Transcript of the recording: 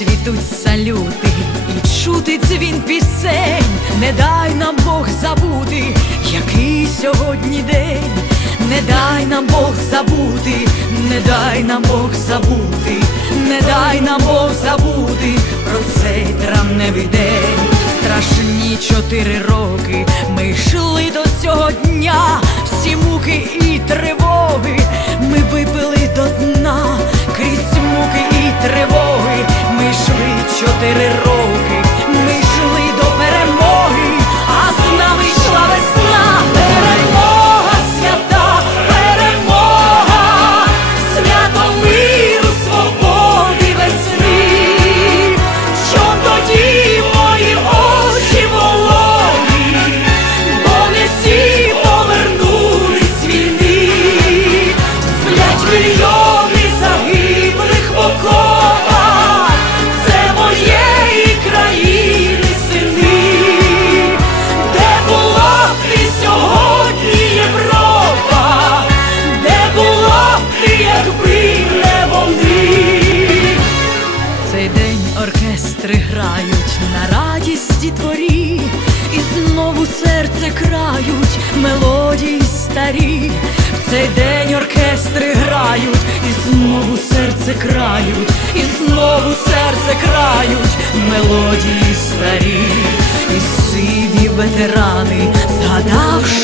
йдуть салюти, і чути дзвін пісень, не дай нам Бог забути, який сьогодні день, не дай нам Бог забути, не дай нам Бог забути, не дай нам Бог забути про цей травневий день. Страшні чотири роки ти, якби не вони. Цей день оркестри грають на радість дітворі, і знову серце крають мелодії старі. В цей день оркестри грають, і знову серце крають, і знову серце крають мелодії старі, і сиві ветерани, згадавши